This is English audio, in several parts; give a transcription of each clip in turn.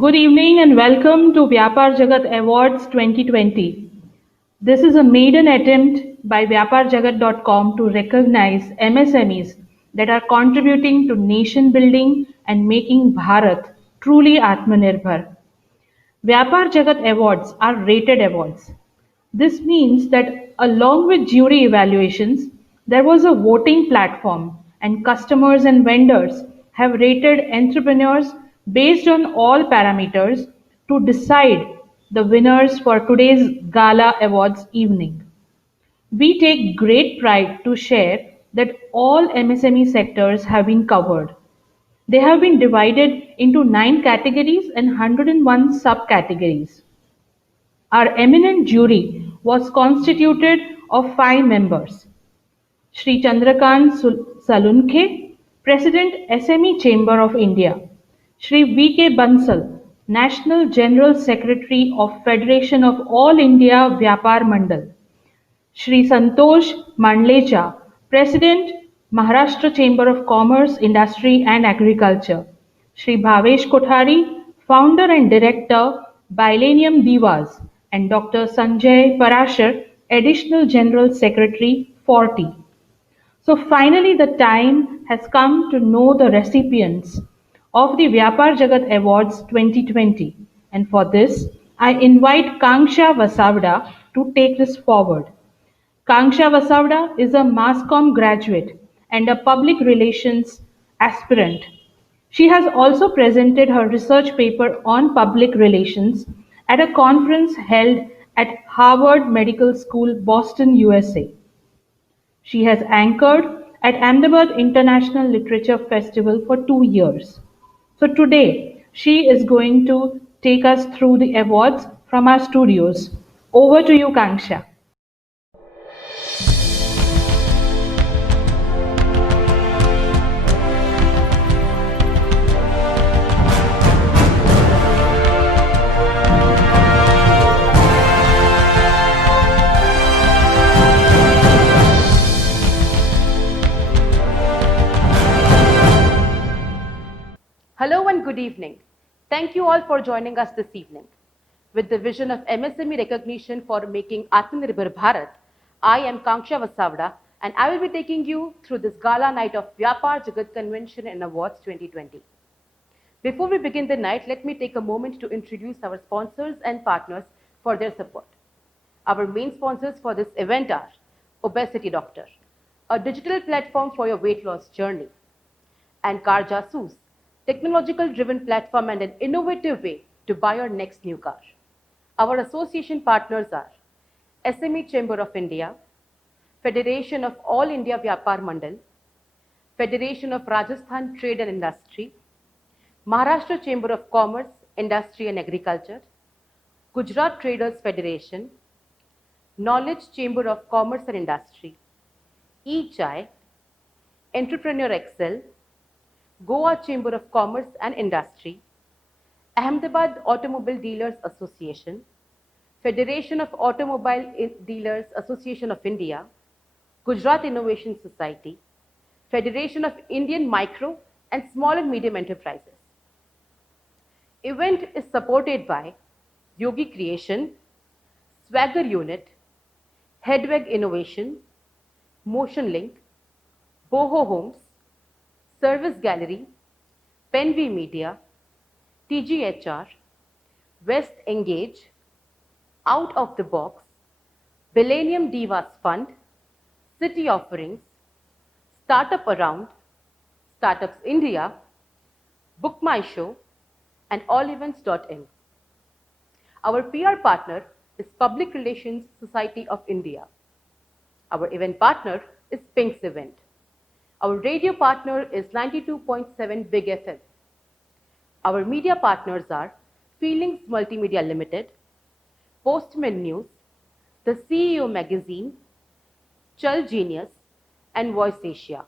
Good evening and welcome to Vyapar Jagat Awards 2020. This is a maiden attempt by vyaparjagat.com to recognize MSMEs that are contributing to nation building and making Bharat truly Atmanirbhar. Vyapar Jagat Awards are rated awards. This means that along with jury evaluations, there was a voting platform and customers and vendors have rated entrepreneurs based on all parameters to decide the winners for today's Gala Awards evening. We take great pride to share that all MSME sectors have been covered. They have been divided into 9 categories and 101 subcategories. Our eminent jury was constituted of 5 members: Shri Chandrakant Salunkhe, President SME Chamber of India; Shri V.K. Bansal, National General Secretary of Federation of All India Vyapar Mandal; Shri Santosh Mandlecha, President, Maharashtra Chamber of Commerce, Industry and Agriculture; Shri Bhavesh Kothari, Founder and Director, Bilenium Divas; and Dr. Sanjay Parashar, Additional General Secretary, Forty. So finally the time has come to know the recipients of the Vyapar Jagat Awards 2020, and for this I invite Kanksha Vasavda to take this forward. Kanksha Vasavda is a Mass Comm graduate and a public relations aspirant. She has also presented her research paper on public relations at a conference held at Harvard Medical School, Boston, USA. She has anchored at Ahmedabad International Literature Festival for 2 years. So today she is going to take us through the awards from our studios. Over to you, Kanksha. Hello and good evening. Thank you all for joining us this evening. With the vision of MSME recognition for making Atmanirbhar Bharat, I am Kanksha Vasavda and I will be taking you through this gala night of Vyapar Jagat Convention and Awards 2020. Before we begin the night, let me take a moment to introduce our sponsors and partners for their support. Our main sponsors for this event are Obesity Doctor, a digital platform for your weight loss journey, and Car Jasoos, technological driven platform and an innovative way to buy your next new car. Our association partners are SME Chamber of India, Federation of All India Vyapar Mandal, Federation of Rajasthan Trade and Industry, Maharashtra Chamber of Commerce, Industry and Agriculture, Gujarat Traders Federation, Knowledge Chamber of Commerce and Industry, eChai, Entrepreneur Excel, Goa Chamber of Commerce and Industry, Ahmedabad Automobile Dealers Association, Federation of Automobile Dealers Association of India, Gujarat Innovation Society, Federation of Indian Micro and Small and Medium Enterprises. Event is supported by Yogi Creation, Swagger Unit, Headweg Innovation, Motion Link, Boho Homes, Service Gallery, Penv Media, TGHR, West Engage, Out of the Box, Bilenium Divas Fund, City Offerings, Startup Around, Startups India, Book My Show, and allevents.in. Our PR partner is Public Relations Society of India. Our event partner is Pink's Event. Our radio partner is 92.7 Big FM. Our media partners are Feelings Multimedia Limited, Postman News, The CEO Magazine, Chal Genius, and Voice Asia.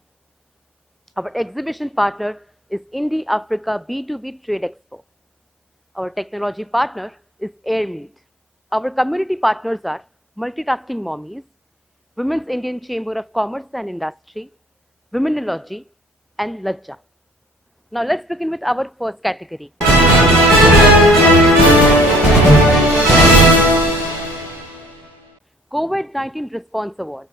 Our exhibition partner is Indie Africa B2B Trade Expo. Our technology partner is AirMeet. Our community partners are Multitasking Mommies, Women's Indian Chamber of Commerce and Industry, Womenology, and Lajja. Now let's begin with our first category. COVID-19 Response Awards.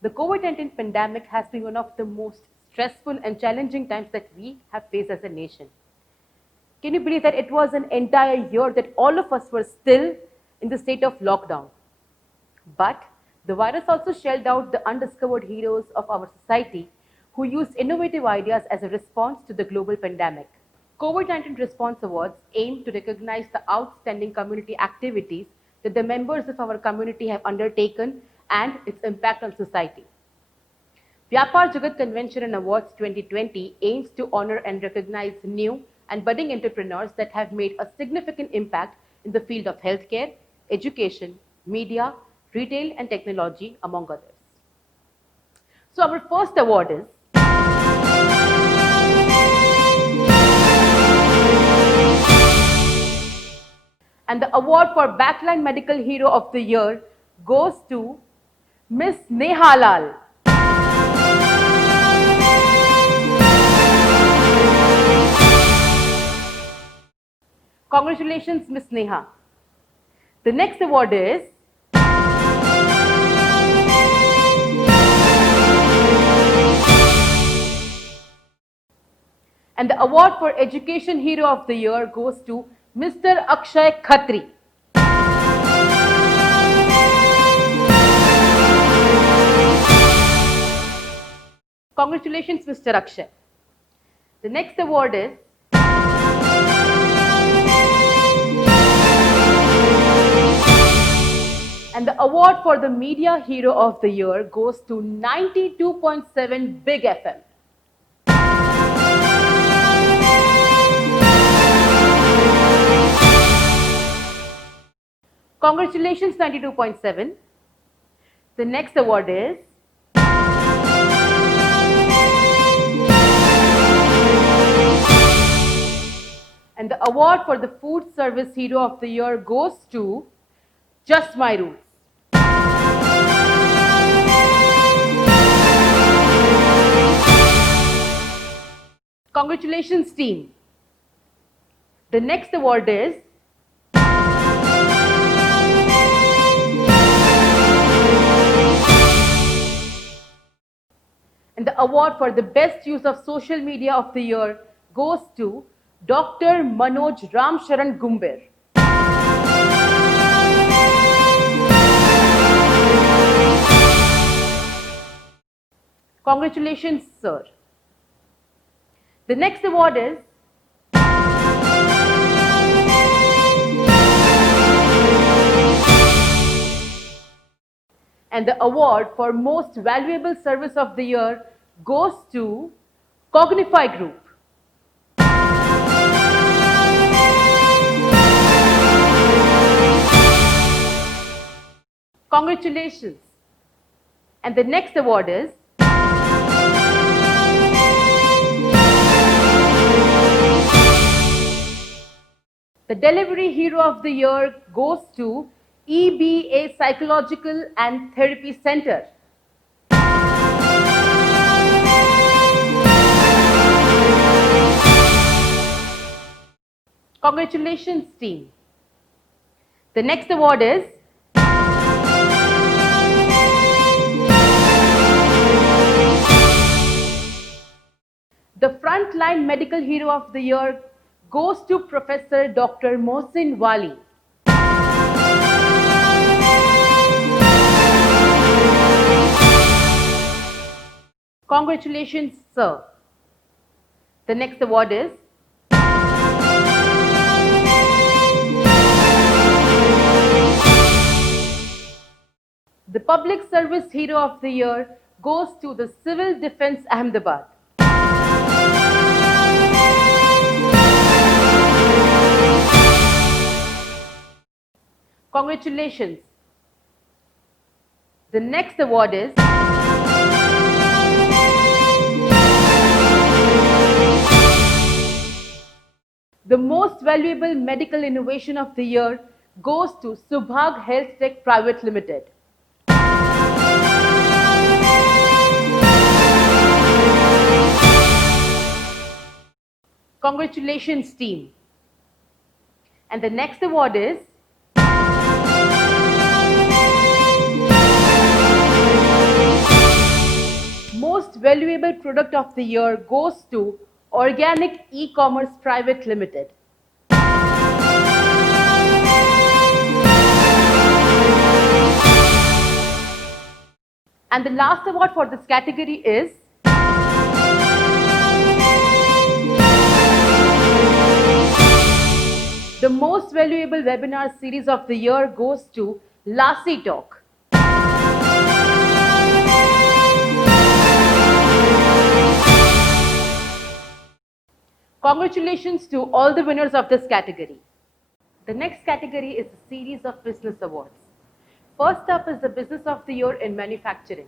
The COVID-19 pandemic has been one of the most stressful and challenging times that we have faced as a nation. Can you believe that it was an entire year that all of us were still in the state of lockdown? But the virus also shelled out the undiscovered heroes of our society who used innovative ideas as a response to the global pandemic. COVID-19 Response Awards aim to recognize the outstanding community activities that the members of our community have undertaken and its impact on society. Vyapar Jagat Convention and Awards 2020 aims to honor and recognize new and budding entrepreneurs that have made a significant impact in the field of healthcare, education, media, retail, and technology, among others. So, our first award is and the award for Backline Medical Hero of the Year goes to Miss Neha Lal. Congratulations, Miss Neha. The next award is and the award for Education Hero of the Year goes to Mr. Akshay Khatri. Congratulations, Mr. Akshay. The next award is and the award for the Media Hero of the Year goes to 92.7 Big FM. Congratulations, 92.7. The next award is and the award for the Food Service Hero of the Year goes to Just My Rules. Congratulations, team. The next award is and the award for the best use of social media of the year goes to Dr. Manoj Ramcharan Gumber. Congratulations, sir. The next award is and the award for most valuable service of the year goes to Cognify Group. Congratulations. And the next award is the Delivery Hero of the Year goes to EBA Psychological and Therapy Center. Congratulations, team. The next award is the Frontline Medical Hero of the Year goes to Professor Dr. Mohsin Wali. Congratulations, sir. The next award is the Public Service Hero of the Year goes to the Civil Defense Ahmedabad. Congratulations. The next award is the Most Valuable Medical Innovation of the Year goes to Subhag Health Tech Private Limited. Congratulations, team. And the next award is Most valuable product of the year goes to Organic E-commerce Private Limited. And the last award for this category is the most valuable webinar series of the year goes to Lassi Talk. Congratulations to all the winners of this category. The next category is a series of business awards. First up is the Business of the Year in Manufacturing.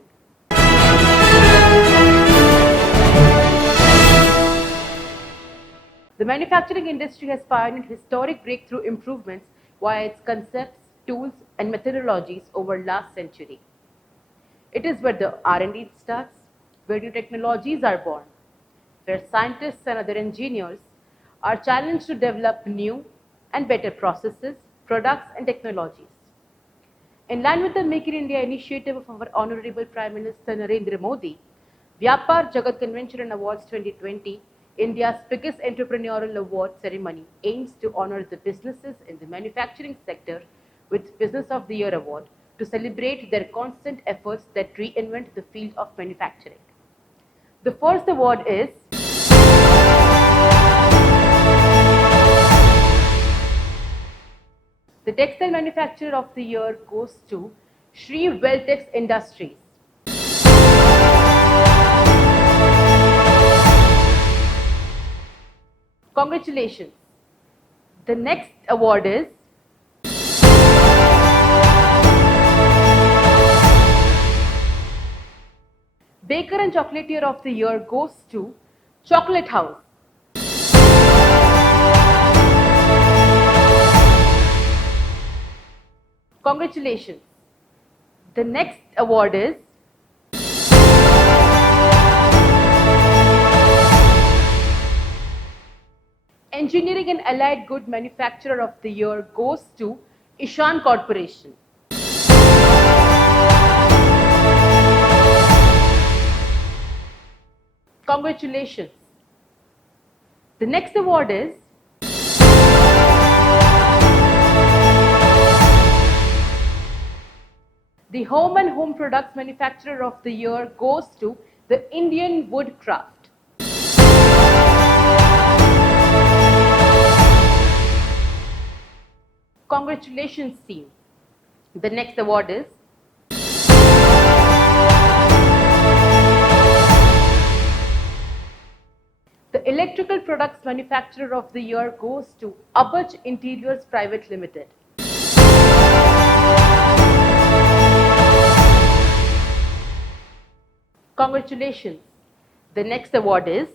The manufacturing industry has pioneered historic breakthrough improvements via its concepts, tools, and methodologies over last century. It is where the R&D starts, where new technologies are born, where scientists and other engineers are challenged to develop new and better processes, products, and technologies. In line with the Make in India initiative of our Honorable Prime Minister Narendra Modi, Vyapar Jagat Convention and Awards 2020, India's biggest entrepreneurial award ceremony, aims to honor the businesses in the manufacturing sector with Business of the Year Award to celebrate their constant efforts that reinvent the field of manufacturing. The first award is the Textile Manufacturer of the Year goes to Shri Veltex Industries. Congratulations. The next award is Baker and Chocolatier of the Year goes to Chocolate House. Congratulations. The next award is Engineering and Allied Good Manufacturer of the Year goes to Ishan Corporation. Congratulations. The next award is the Home and Home Products Manufacturer of the Year goes to the Indian Woodcraft. Congratulations, team. The next award is the Electrical Products Manufacturer of the Year goes to Abaj Interiors Private Limited. Congratulations. The next award is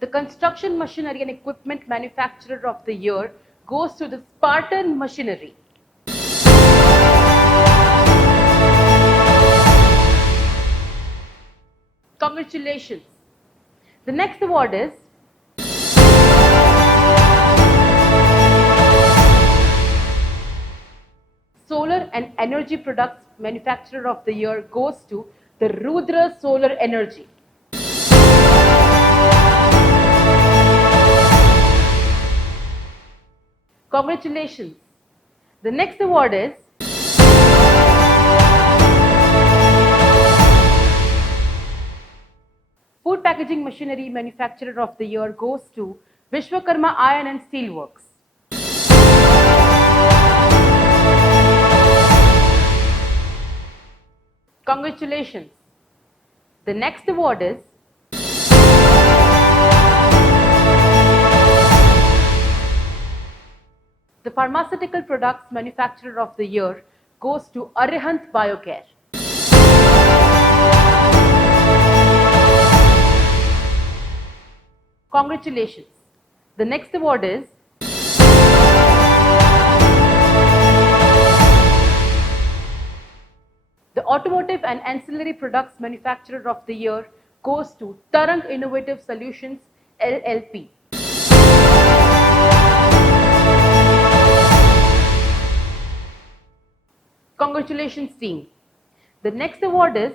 the Construction Machinery and Equipment Manufacturer of the Year goes to the Spartan Machinery. Congratulations. The next award is Solar and Energy Products Manufacturer of the Year goes to the Rudra Solar Energy. Congratulations. The next award is Food Packaging Machinery Manufacturer of the Year goes to Vishwakarma Iron and Steel Works. Congratulations. The next award is the Pharmaceutical Products Manufacturer of the Year goes to Arihant Biocare. Congratulations. The next award is the Automotive and Ancillary Products Manufacturer of the Year goes to Tarang Innovative Solutions LLP. Congratulations team. The next award is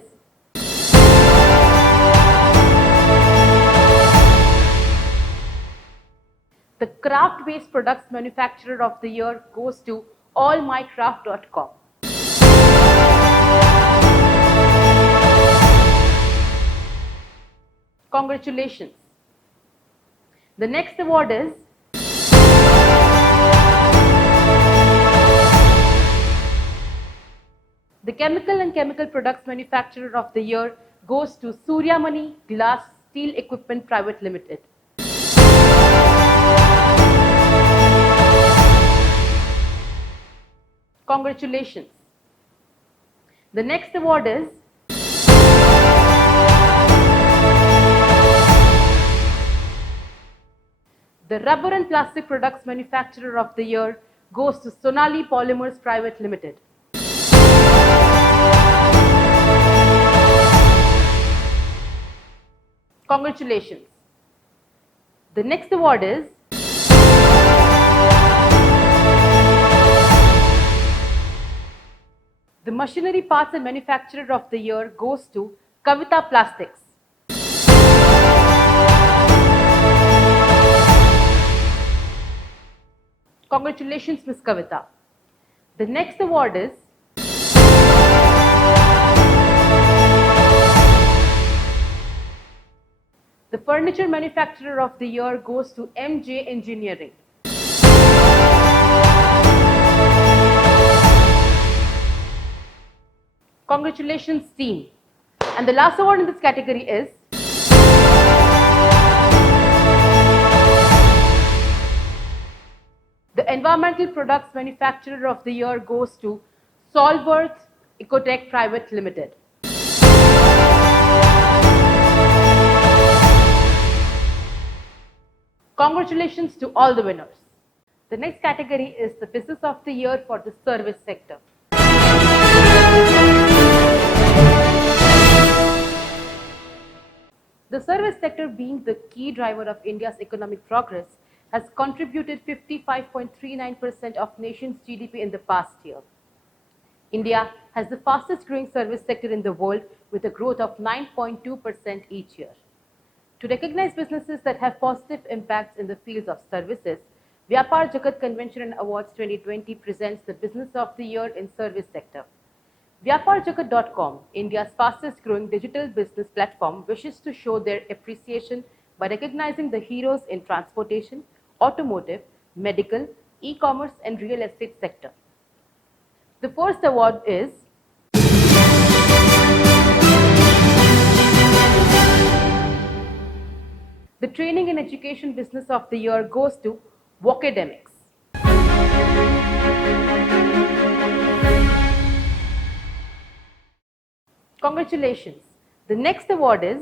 the craft-based products manufacturer of the year goes to allmycraft.com. Congratulations. The next award is the chemical and chemical products manufacturer of the year goes to Suryamani Glass Steel Equipment Private Limited. Congratulations. The next award is the rubber and plastic products manufacturer of the year goes to Sonali Polymers Private Limited. Congratulations. The next award is the machinery parts and manufacturer of the year goes to Kavita Plastics. Congratulations, Ms. Kavita. The next award is the furniture manufacturer of the year goes to MJ Engineering. Congratulations, team. And the last award in this category is the environmental products manufacturer of the year goes to Solworth Ecotech Private Limited. Congratulations to all the winners. The next category is the business of the year for the service sector. The service sector, being the key driver of India's economic progress, has contributed 55.39% of nation's GDP in the past year. India has the fastest growing service sector in the world with a growth of 9.2% each year. To recognize businesses that have positive impacts in the fields of services, Vyapar Jagat Convention and Awards 2020 presents the Business of the Year in Service Sector. VyaparJagat.com, India's fastest growing digital business platform, wishes to show their appreciation by recognizing the heroes in transportation, automotive, medical, e-commerce and real estate sector. The first award is the Training and Education Business of the Year goes to Vocademics. Congratulations. The next award is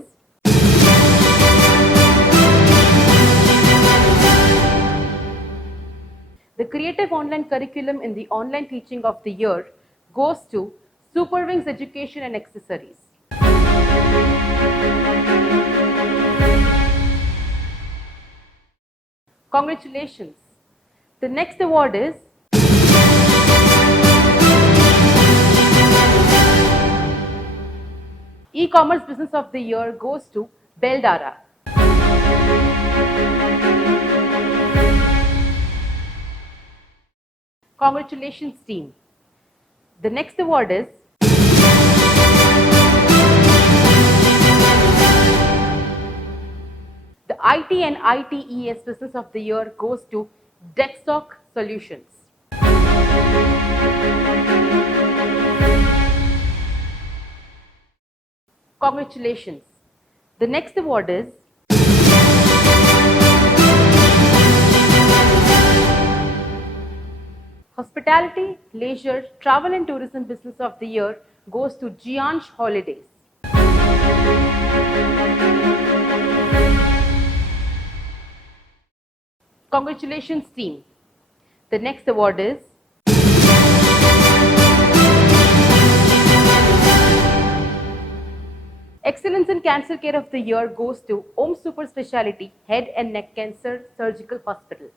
the Creative Online Curriculum in the Online Teaching of the Year goes to Superwings Education and Accessories. Congratulations. The next award is E-commerce Business of the Year goes to Beldara. Congratulations, team. The next award is the IT and ITES Business of the Year goes to Dexstock Solutions. Congratulations. The next award is Hospitality, Leisure, Travel and Tourism Business of the Year goes to Giansh Holidays. Congratulations, team. The next award is Excellence in Cancer Care of the Year goes to Om Super Speciality Head and Neck Cancer Surgical Hospital.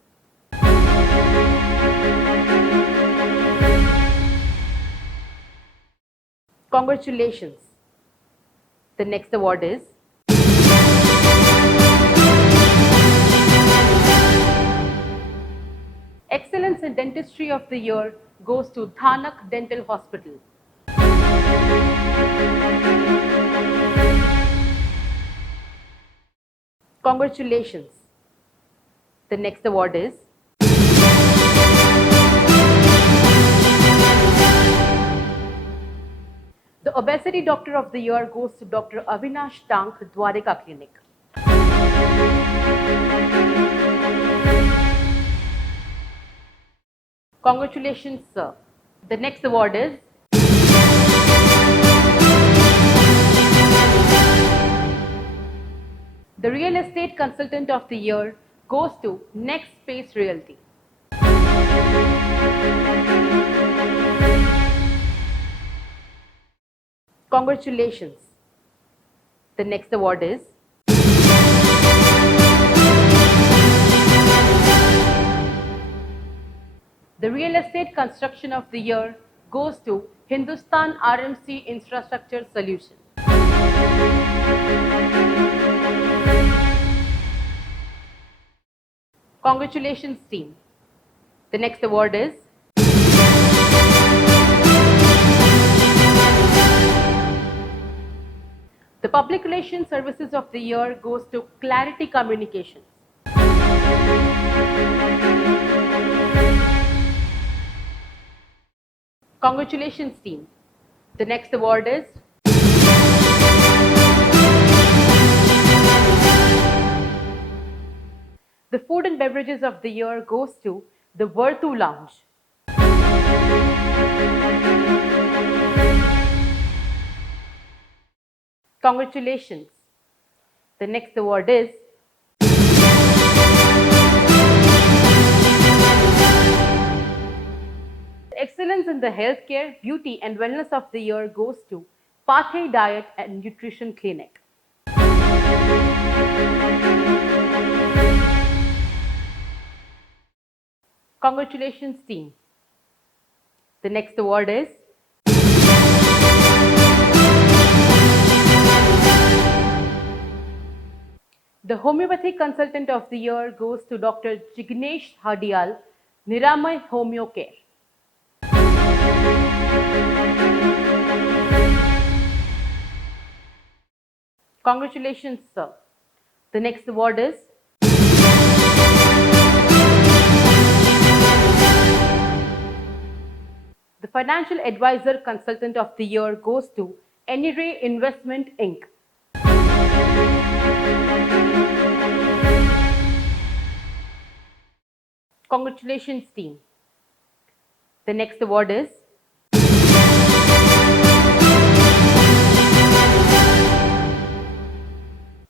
Congratulations. The next award is Excellence in Dentistry of the Year goes to Dhanak Dental Hospital. Congratulations. The next award is the Obesity Doctor of the Year goes to Dr. Avinash Tank, Dwarika Clinic. Congratulations, sir. The next award is the Real Estate Consultant of the Year goes to Next Space Realty. Congratulations. The next award is the Real Estate Construction of the Year goes to Hindustan RMC Infrastructure Solutions. Congratulations, team. The next award is the Public Relations Services of the Year goes to Clarity Communications. Congratulations, team. The next award is the Food and Beverages of the Year goes to the Vertu Lounge. Congratulations. The next award is Excellence in the Healthcare, Beauty and Wellness of the Year goes to Pathé Diet and Nutrition Clinic. Congratulations, team. The next award is the Homeopathy Consultant of the Year goes to Dr. Jignesh Hadial, Niramay Homeo Care. Congratulations, sir. The next award is the Financial Advisor Consultant of the Year goes to Anyray Investment Inc. Congratulations, team. The next award is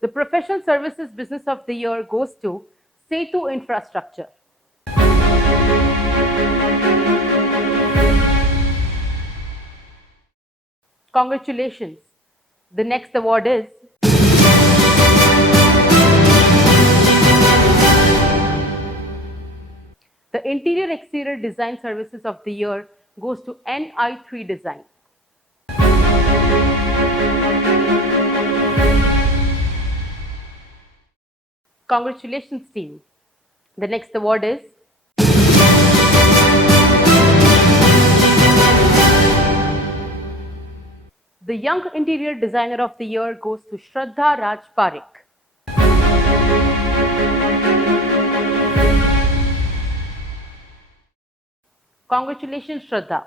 the Professional Services Business of the Year goes to Setu Infrastructure. Congratulations. The next award is the Interior Exterior Design Services of the Year goes to NI3 Design. Congratulations, team. The next award is the Young Interior Designer of the Year goes to Shraddha Raj Parekh. Congratulations, Shraddha.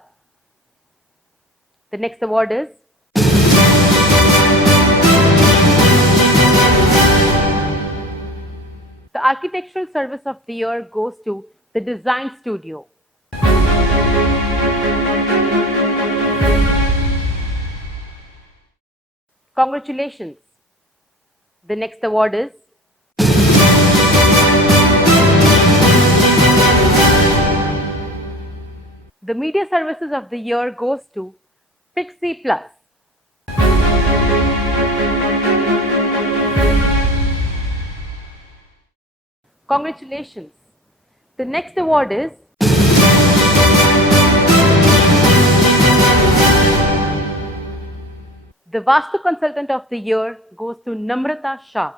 The next award is the Architectural Service of the Year goes to the Design Studio. Congratulations. The next award is the Media Services of the Year goes to Pixie Plus. Congratulations. The next award is The Vastu Consultant of the Year goes to Namrata Shah.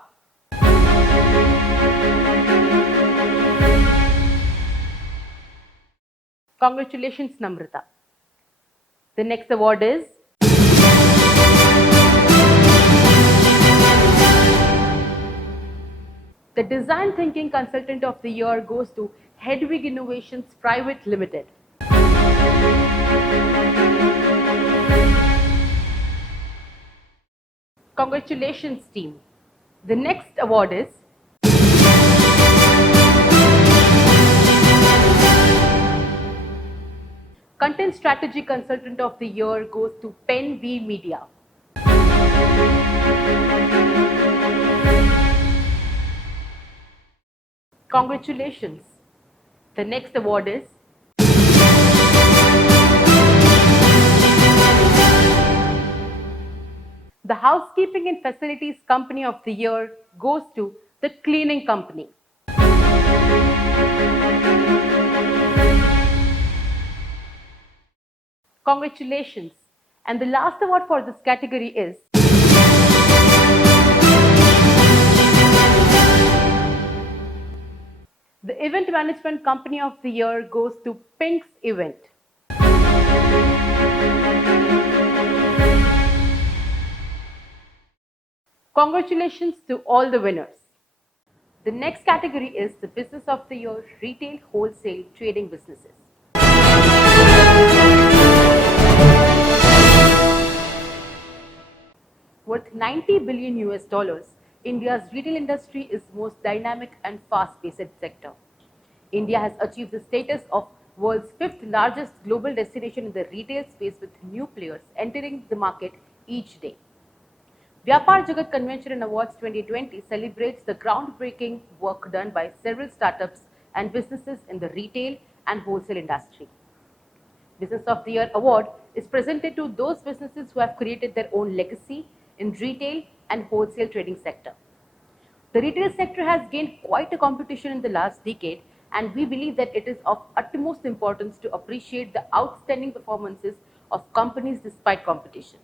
Congratulations, Namrata. The next award is the Design Thinking Consultant of the Year goes to Hedwig Innovations Private Limited. Congratulations, team. The next award is Content Strategy Consultant of the Year goes to Pen V Media. Congratulations. The next award is the Housekeeping and Facilities Company of the Year goes to the Cleaning Company. Congratulations. And the last award for this category is the Event Management Company of the Year goes to Pink's Event. Congratulations to all the winners. The next category is the Business of the Year Retail Wholesale Trading Businesses. Worth 90 billion US dollars, India's retail industry is the most dynamic and fast-paced sector. India has achieved the status of world's fifth largest global destination in the retail space with new players entering the market each day. Vyapar Jagat Convention and Awards 2020 celebrates the groundbreaking work done by several startups and businesses in the retail and wholesale industry. Business of the Year award is presented to those businesses who have created their own legacy in retail and wholesale trading sector. The retail sector has gained quite a competition in the last decade, and we believe that it is of utmost importance to appreciate the outstanding performances of companies despite competition.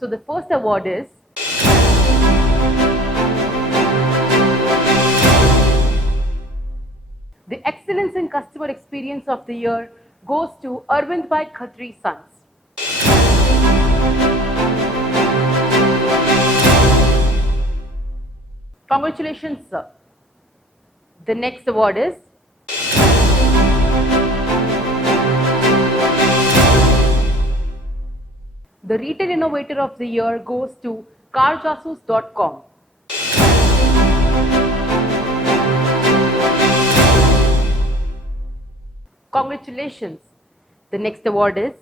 So the first award is the Excellence in Customer Experience of the Year goes to Arvind Bhai Khatri Sons. Congratulations, sir. The next award is the Retail Innovator of the Year goes to carjasus.com. Congratulations. The next award is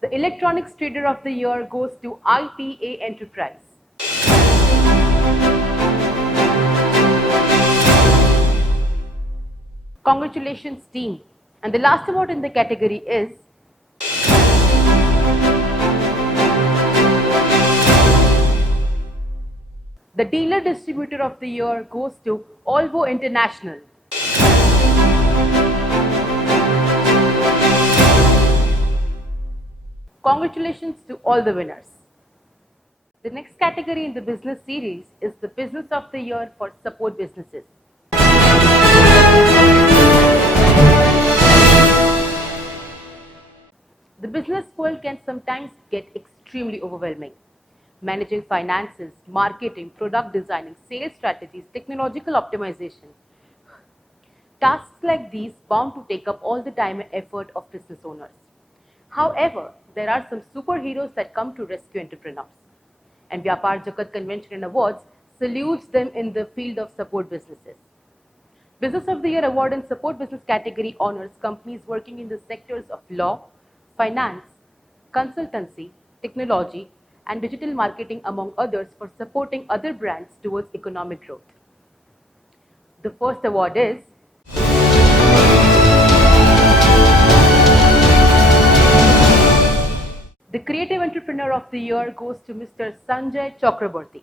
the Electronics Trader of the Year goes to IPA Enterprise. Congratulations, team. And the last award in the category is the Dealer Distributor of the Year goes to Olvo International. Congratulations to all the winners. The next category in the business series is the Business of the Year for support businesses. The business world can sometimes get extremely overwhelming. Managing finances, marketing, product designing, sales strategies, technological optimization. Tasks like these bound to take up all the time and effort of business owners. However, there are some superheroes that come to rescue entrepreneurs. And Vyapar Jagat Convention and Awards salutes them in the field of support businesses. Business of the Year Award in Support Business category honors companies working in the sectors of law, finance, consultancy, technology, and digital marketing, among others, for supporting other brands towards economic growth. The first award is the Creative Entrepreneur of the Year goes to Mr. Sanjay Chakraborty.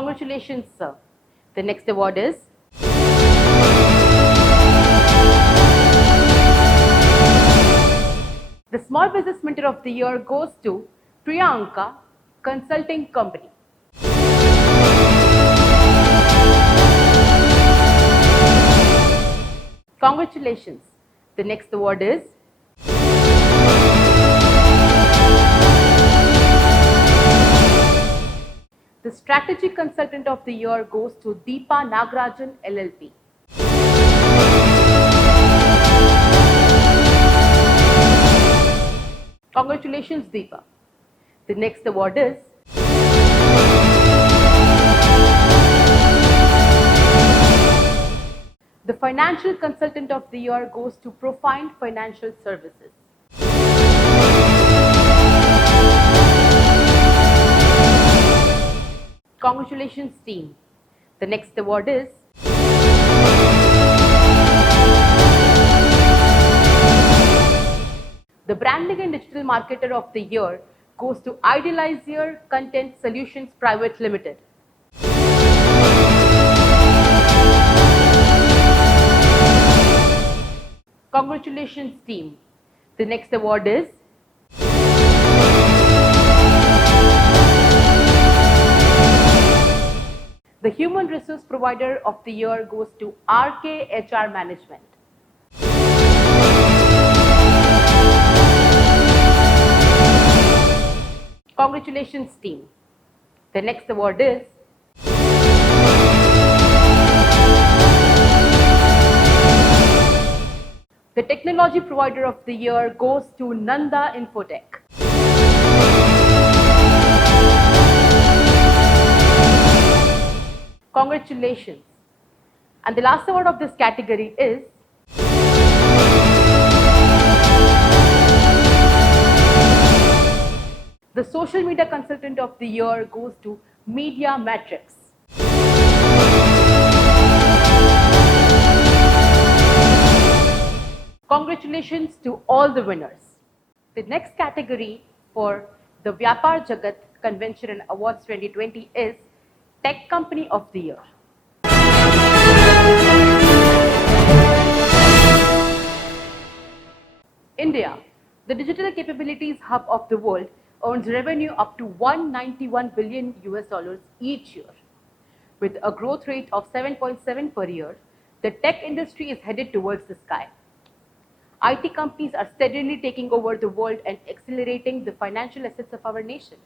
Congratulations, sir. The next award is the Small Business Mentor of the Year goes to Priyanka Consulting Company. Congratulations. The next award is the Strategy Consultant of the Year goes to Deepa Nagarajan LLP. Congratulations, Deepa. The next award is the Financial Consultant of the Year goes to Profind Financial Services. Congratulations, team. The next award is the Branding and Digital Marketer of the Year goes to Idealizer Content Solutions Private Limited. Congratulations, team. The next award is the Human Resource Provider of the Year goes to RK HR Management. Congratulations, team. The next award is the Technology Provider of the Year goes to Nanda Infotech. Congratulations. And the last award of this category is the Social Media Consultant of the Year goes to Media Matrix. Congratulations to all the winners. The next category for the Vyapar Jagat Convention and Awards 2020 is Tech Company of the Year. India, the digital capabilities hub of the world, earns revenue up to 191 billion US dollars each year. With a growth rate of 7.7 per year, the tech industry is headed towards the sky. IT companies are steadily taking over the world and accelerating the financial assets of our nation.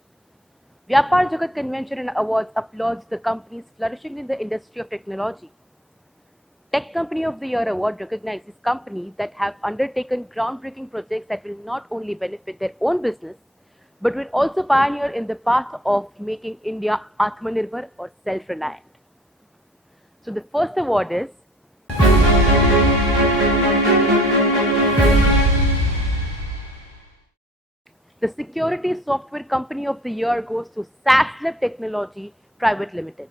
Vyapar Jagat Convention and Awards applauds the companies flourishing in the industry of technology. Tech Company of the Year award recognizes companies that have undertaken groundbreaking projects that will not only benefit their own business, but will also pioneer in the path of making India Atmanirbhar or self-reliant. So the first award is the Security Software Company of the Year goes to SaaSlab Technology Private Limited.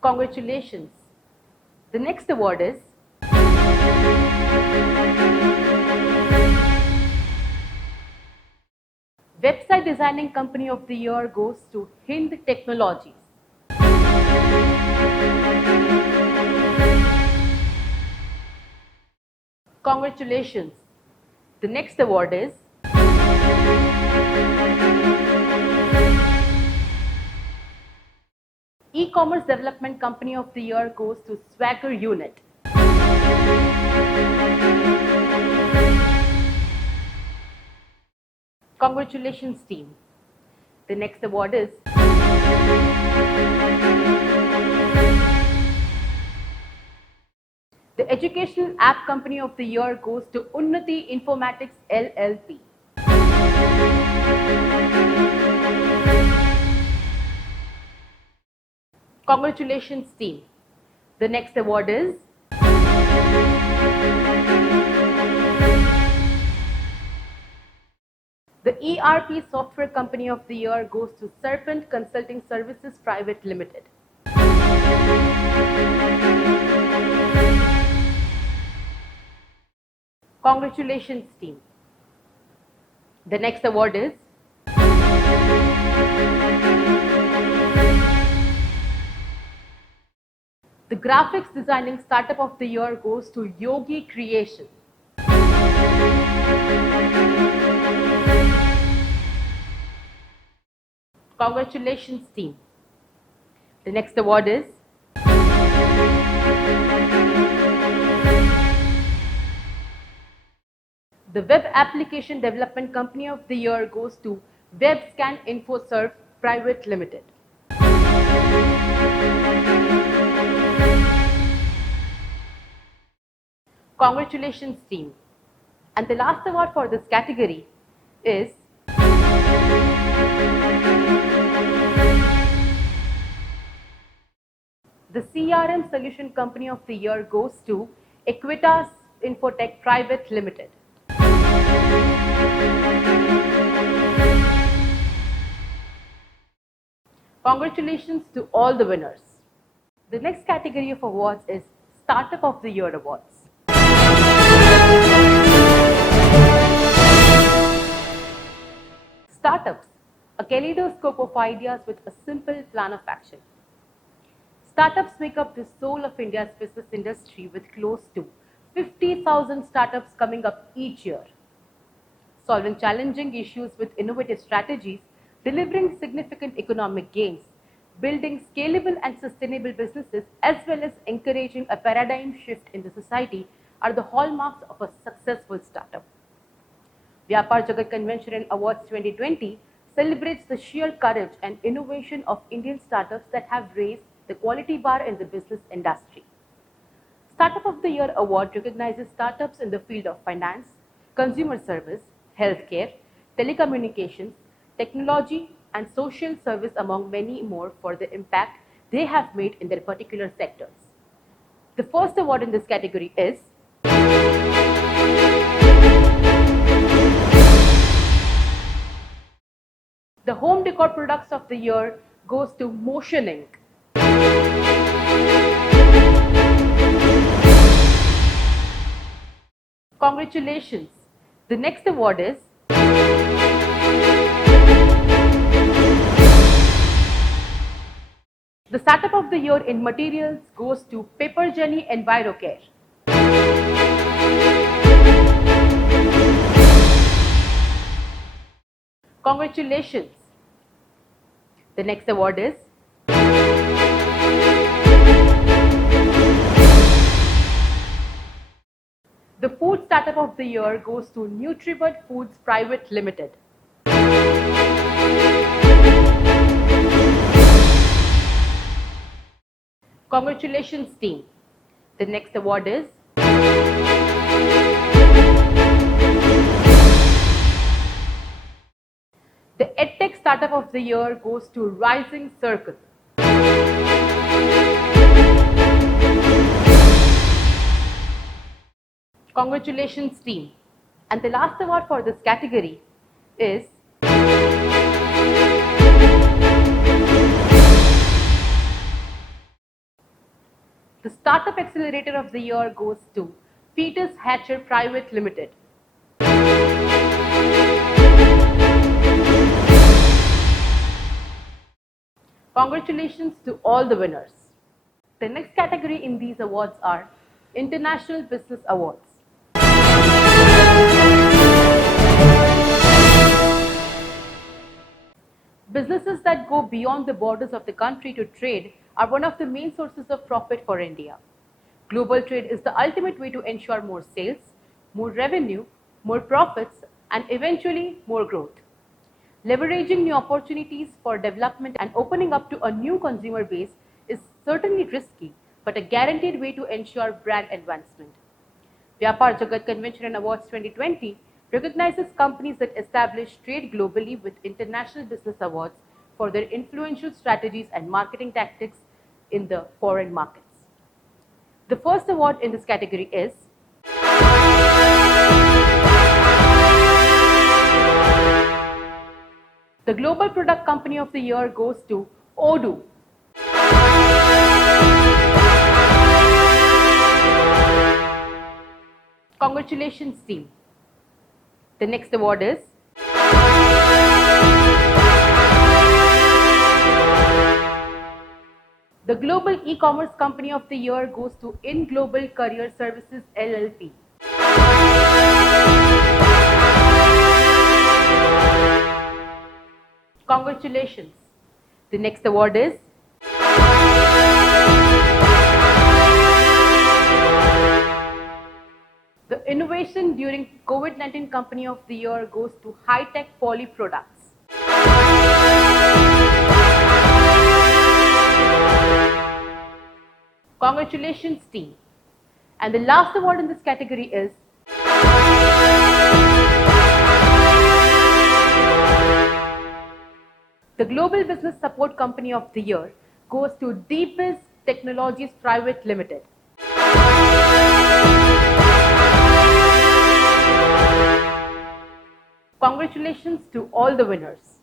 Congratulations. The next award is Website Designing Company of the Year goes to Hind Technologies. Congratulations. The next award is E-Commerce Development Company of the Year goes to Swagger Unit. Congratulations, team. The next award is the Educational App Company of the Year goes to Unnati Informatics LLP. Congratulations, team. The next award is the ERP Software Company of the Year goes to Serpent Consulting Services Private Limited. Congratulations, team. The next award is the Graphics Designing Startup of the Year goes to Yogi Creation. Congratulations, team. The next award is the Web Application Development Company of the Year goes to WebScan InfoServe Private Limited. Congratulations, team. And the last award for this category is the CRM Solution Company of the Year goes to Equitas Infotech Private Limited. Congratulations to all the winners. The next category of awards is Startup of the Year Awards. Startups, a kaleidoscope of ideas with a simple plan of action. Startups make up the soul of India's business industry with close to 50,000 startups coming up each year, solving challenging issues with innovative strategies, delivering significant economic gains, building scalable and sustainable businesses, as well as encouraging a paradigm shift in the society are the hallmarks of a successful startup. Vyapar Jagat Convention and Awards 2020 celebrates the sheer courage and innovation of Indian startups that have raised the quality bar in the business industry. Startup of the Year Award recognizes startups in the field of finance, consumer service, healthcare, telecommunications, technology, and social service, among many more, for the impact they have made in their particular sectors. The first award in this category is the Home Decor Products of the Year goes to Motion Inc. Congratulations. The next award is the Startup of the Year in Materials goes to Paper Jenny Envirocare. Congratulations. The next award is the Food Startup of the Year goes to Nutribud Foods Private Limited. Congratulations, team. The next award is the EdTech Startup of the Year goes to Rising Circle. Congratulations, team. And the last award for this category is the Startup Accelerator of the Year goes to Fetus Hatcher Private Limited. Congratulations to all the winners. The next category in these awards are International Business Awards. Businesses that go beyond the borders of the country to trade are one of the main sources of profit for India. Global trade is the ultimate way to ensure more sales, more revenue, more profits, and eventually more growth. Leveraging new opportunities for development and opening up to a new consumer base is certainly risky, but a guaranteed way to ensure brand advancement. Vyapar Jagat Convention and Awards 2020 recognizes companies that establish trade globally with International Business Awards for their influential strategies and marketing tactics in the foreign markets. The first award in this category is the Global Product Company of the Year goes to Odoo. Congratulations, team. The next award is The Global E-commerce Company of the Year goes to In Global Career Services LLP. Congratulations. The next award is the Innovation During COVID-19 Company of the Year goes to High Tech Poly Products. Congratulations, team. And the last award in this category is the Global Business Support Company of the Year goes to Deepest Technologies Private Limited. Congratulations to all the winners.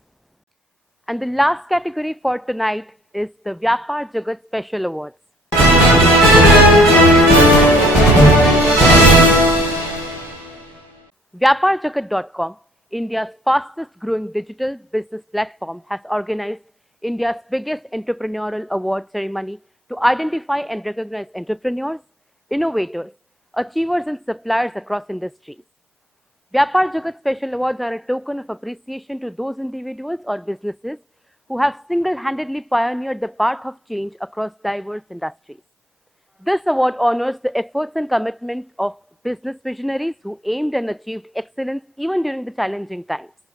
And the last category for tonight is the Vyapar Jagat Special Awards. VyaparJagat.com, India's fastest growing digital business platform, has organized India's biggest entrepreneurial award ceremony to identify and recognize entrepreneurs, innovators, achievers, and suppliers across industries. Vyapar Jagat Special Awards are a token of appreciation to those individuals or businesses who have single-handedly pioneered the path of change across diverse industries. This award honors the efforts and commitment of business visionaries who aimed and achieved excellence even during the challenging times.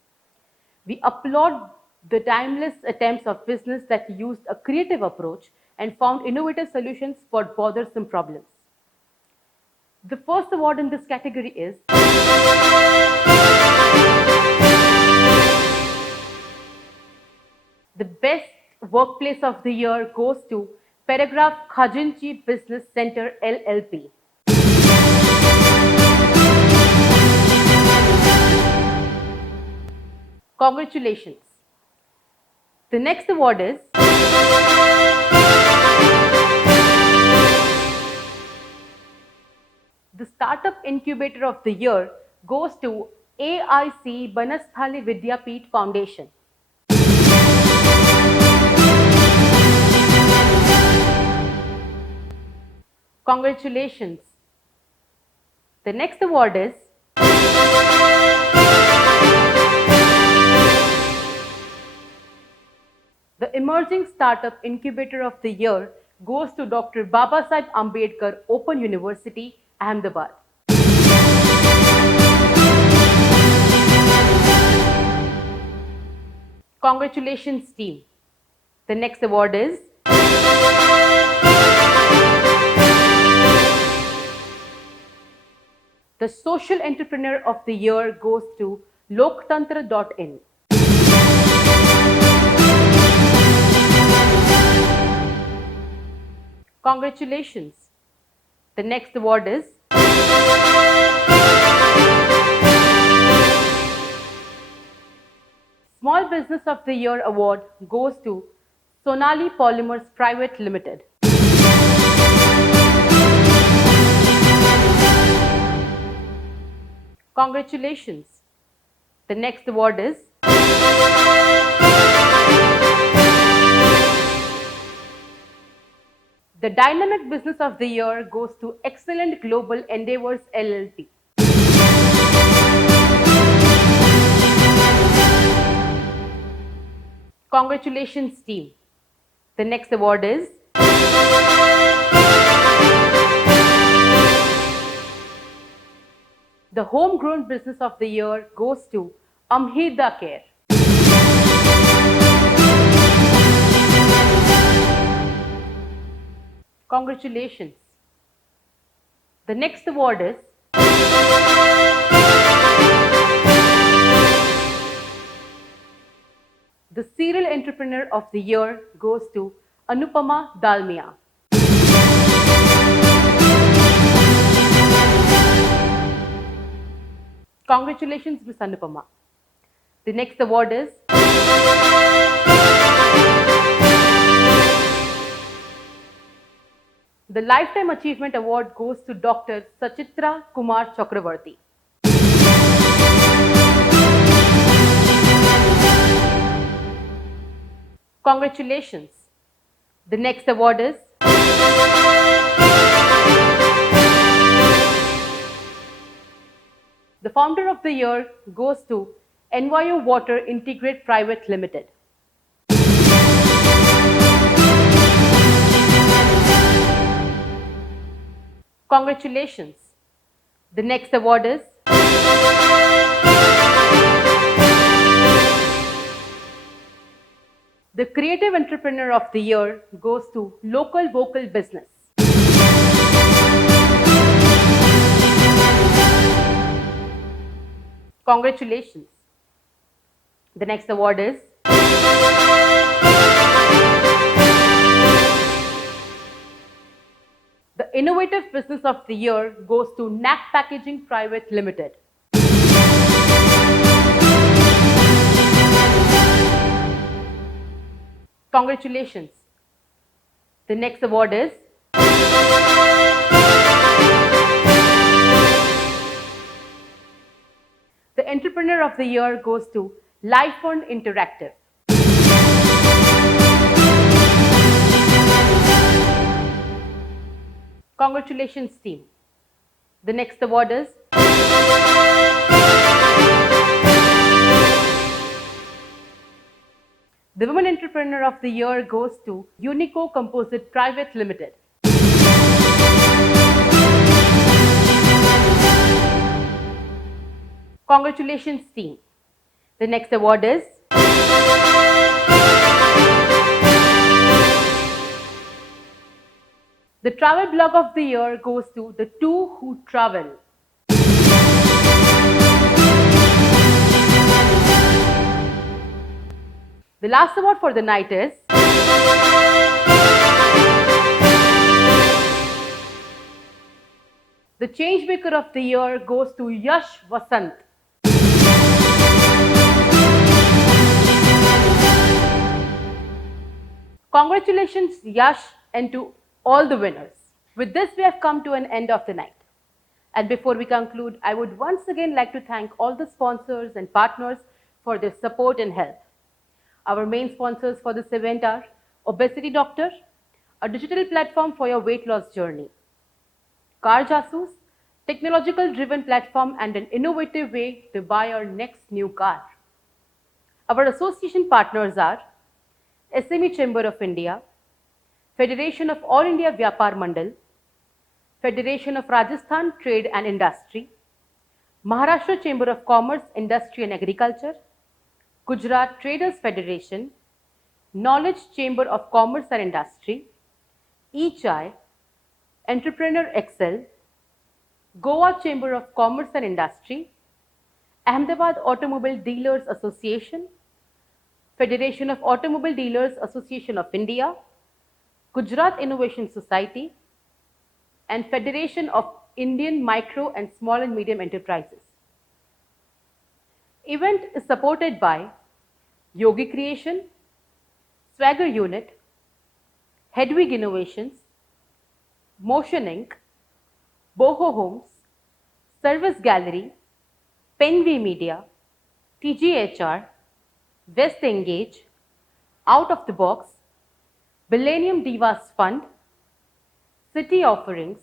We applaud the timeless attempts of business that used a creative approach and found innovative solutions for bothersome problems. The first award in this category is the Best Workplace of the Year goes to Paragraph Khajinchi Business Center LLP. Congratulations. The next award is the Startup Incubator of the Year goes to AIC Banasthali Vidyapeeth Foundation. Congratulations. The next award is the Emerging Startup Incubator of the Year goes to Dr. Babasaheb Ambedkar Open University, Ahmedabad. Congratulations, team. The next award is the Social Entrepreneur of the Year goes to Loktantra.in. Congratulations. The next award is Small Business of the Year award goes to Sonali Polymers Private Limited. Congratulations. The next award is the Dynamic Business of the Year goes to Excellent Global Endeavors LLP. Congratulations, team. The next award is the Homegrown Business of the Year goes to Amhida Care. Congratulations. The next award is the Serial Entrepreneur of the Year goes to Anupama Dalmia. Congratulations, Ms. Anupama. The next award is the Lifetime Achievement Award goes to Dr. Sachitra Kumar Chakravarti. Congratulations. The next award is the Founder of the Year goes to NYU Water Integrate Private Limited. Congratulations. The next award is the Creative Entrepreneur of the Year goes to Local Vocal Business. Congratulations. The next award is the Innovative Business of the Year goes to Knack Packaging Private Limited. Congratulations. The next award is the Entrepreneur of the Year goes to LifeOn Interactive. Congratulations, team. The next award is the Women Entrepreneur of the Year goes to Unico Composite Private Limited. Congratulations, team. The next award is the Travel Blog of the Year goes to The Two Who Travel. The last award for the night is the Changemaker of the Year goes to Yash Vasant. Congratulations, Yash, and to all the winners. With this, we have come to an end of the night. And before we conclude, I would once again like to thank all the sponsors and partners for their support and help. Our main sponsors for this event are Obesity Doctor, a digital platform for your weight loss journey; Car Jasoos, technological driven platform and an innovative way to buy your next new car. Our association partners are SME Chamber of India, Federation of All India Vyapar Mandal, Federation of Rajasthan Trade and Industry, Maharashtra Chamber of Commerce, Industry and Agriculture, Gujarat Traders Federation, Knowledge Chamber of Commerce and Industry, eChai, Entrepreneur Excel, Goa Chamber of Commerce and Industry, Ahmedabad Automobile Dealers Association, Federation of Automobile Dealers Association of India, Gujarat Innovation Society, and Federation of Indian Micro and Small and Medium Enterprises. Event is supported by Yogi Creation, Swagger Unit, Hedwig Innovations, Motion Inc., Boho Homes, Service Gallery, Penv Media, TGHR, West Engage, Out of the Box, Millennium Divas Fund, City Offerings,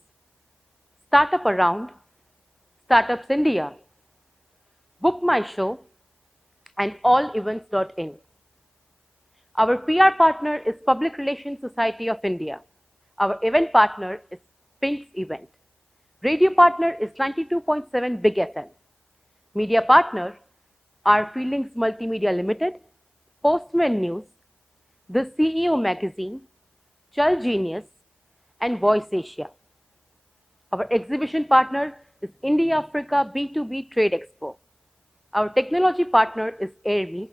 Startup Around, Startups India, Book My Show, and allevents.in. Our PR partner is Public Relations Society of India. Our event partner is Pink's Event. Radio partner is 92.7 Big FM. Media partner are Feelings Multimedia Limited, Postman News, The CEO Magazine, Chal Genius, and Voice Asia. Our exhibition partner is India Africa B2B Trade Expo. Our technology partner is Airmeet.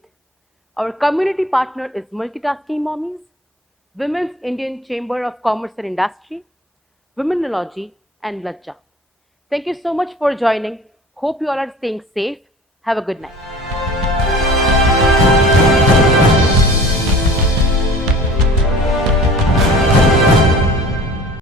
Our community partner is Multitasking Mommies, Women's Indian Chamber of Commerce and Industry, Womenology, and Lajja. Thank you so much for joining. Hope you all are staying safe. Have a good night.